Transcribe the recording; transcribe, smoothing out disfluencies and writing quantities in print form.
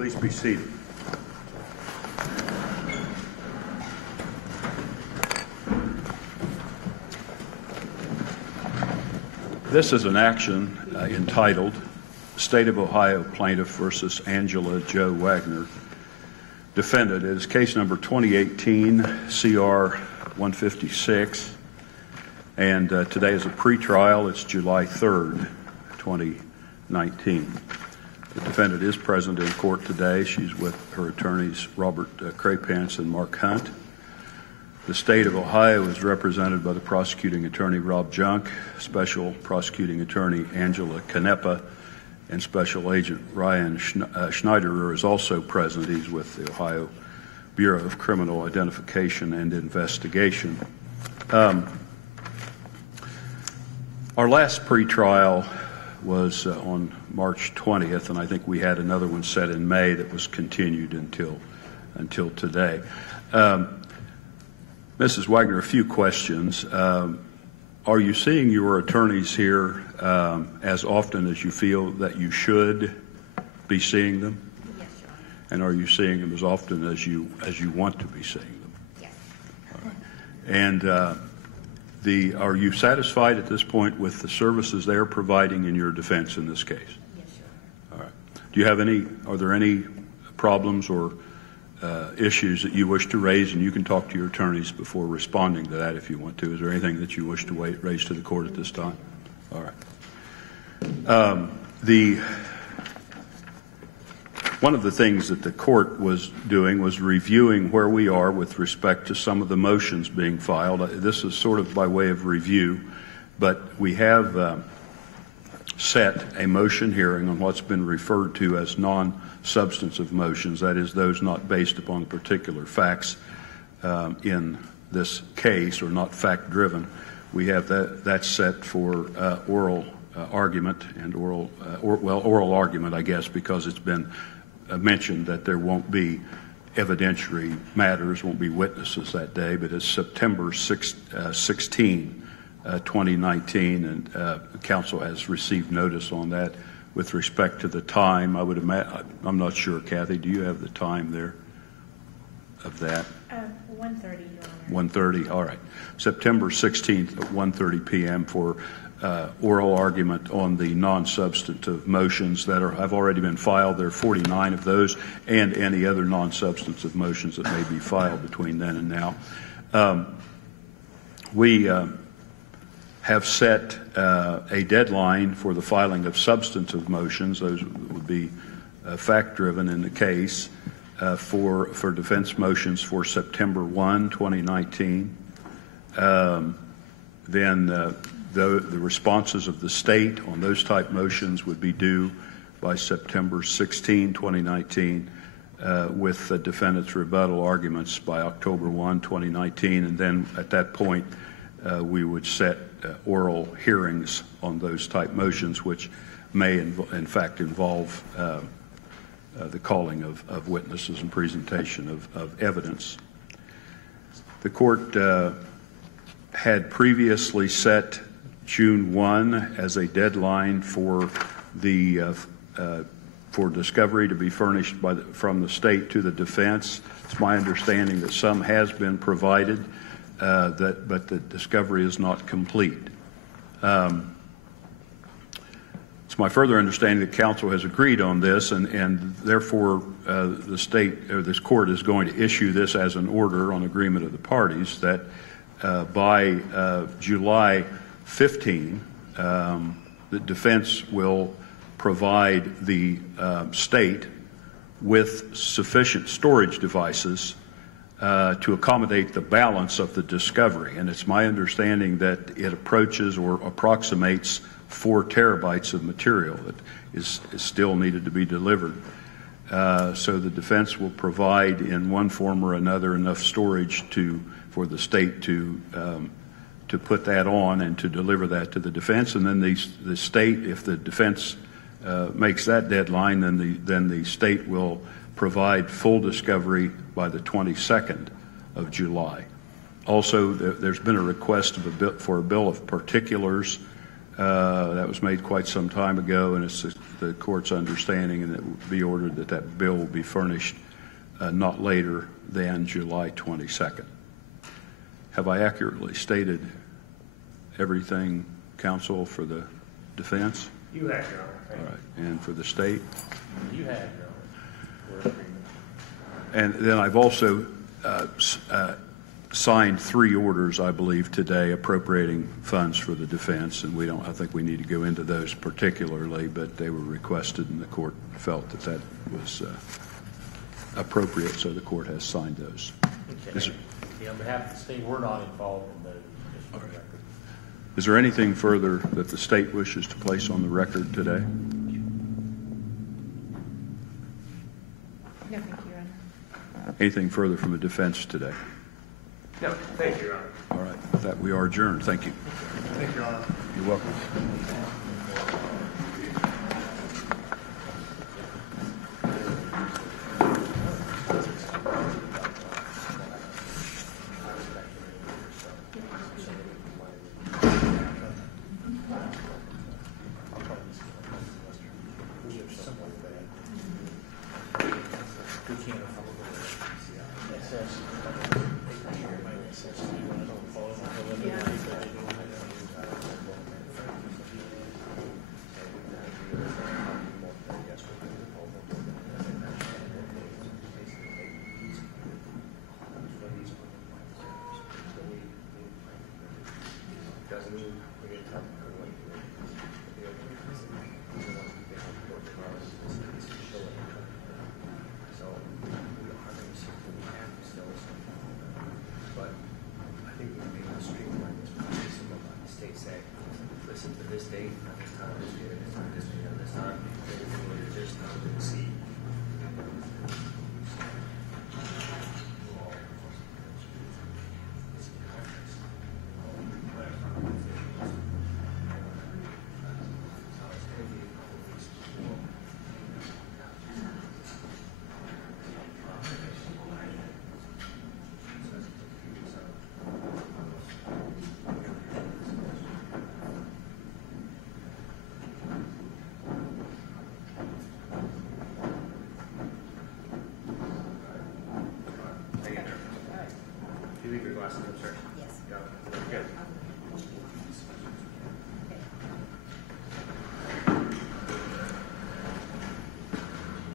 please be seated. This is an action entitled State of Ohio Plaintiff versus Angela Jo Wagner, defendant. It is case number 2018 CR 156, and today is a pretrial. It's July 3rd, 2019. The defendant is present in court today. She's with her attorneys Robert Crapance and Mark Hunt. The state of Ohio is represented by the prosecuting attorney Rob Junk, special prosecuting attorney Angela Canepa, and special agent Ryan Schneiderer is also present. He's with the Ohio Bureau of Criminal Identification and Investigation. Our last pretrial was on March 20th, and I think we had another one set in May that was continued until today. Mrs. Wagner, a few questions. Are you seeing your attorneys here as often as you feel that you should be seeing them? Yes, Your Honor. And are you seeing them as often as you want to be seeing them? Yes. All right. And are you satisfied at this point with the services they are providing in your defense in this case? Yes, Your Honor. All right. Do you have are there any problems or issues that you wish to raise? And you can talk to your attorneys before responding to that if you want to. Is there anything that you wish to raise to the court at this time? All right. One of the things that the court was doing was reviewing where we are with respect to some of the motions being filed. This is sort of by way of review, but we have set a motion hearing on what's been referred to as non-substantive motions, that is, those not based upon particular facts in this case or not fact-driven. We have that set for oral argument and oral argument, I guess, because it's been mentioned that there won't be evidentiary matters, won't be witnesses that day, but it's September 16, 2019, and counsel has received notice on that. With respect to the time, I would imagine, I'm not sure, Kathy, do you have the time there of that? 1:30, Your Honor. 1:30, all right. September 16th at 1:30 p.m. for oral argument on the non-substantive motions that have already been filed. There are 49 of those, and any other non-substantive motions that may be filed between then and now. We have set a deadline for the filing of substantive motions. Those would be fact-driven in the case for defense motions for September 1, 2019. Then the responses of the state on those type motions would be due by September 16, 2019, with the defendant's rebuttal arguments by October 1, 2019, and then at that point we would set oral hearings on those type motions, which may in fact involve the calling of witnesses and presentation of evidence. The court had previously set June 1 as a deadline for discovery to be furnished from the state to the defense. It's my understanding that some has been provided, but the discovery is not complete. It's my further understanding that counsel has agreed on this, and therefore the state or this court is going to issue this as an order on agreement of the parties that by July 15, the defense will provide the state with sufficient storage devices to accommodate the balance of the discovery. And it's my understanding that it approaches or approximates 4 terabytes of material that is still needed to be delivered. So the defense will provide in one form or another enough storage for the state to put that on and to deliver that to the defense. And then the state, if the defense makes that deadline, then the state will provide full discovery by the 22nd of July. Also, there's been a request for a bill of particulars That was made quite some time ago, and it's the court's understanding, and it will be ordered that that bill will be furnished not later than July 22nd. Have I accurately stated everything, counsel, for the defense? You have, Your Honor. All right. And for the state? You have, Your Honor. We're agreement. And then I've also signed 3 orders, I believe, today appropriating funds for the defense, and I think we need to go into those particularly, but they were requested and the court felt that that was appropriate, so the court has signed those. Okay. On behalf of the state, we're not involved in those. Okay. Is there anything further that the state wishes to place on the record today? No, thank you, Your Honor. Anything further from the defense today? No, thank you, Your Honor. All right. With that, we are adjourned. Thank you. Thank you, Your Honor. You're welcome. You leave your glasses up, sir? Yes. Got it. Good.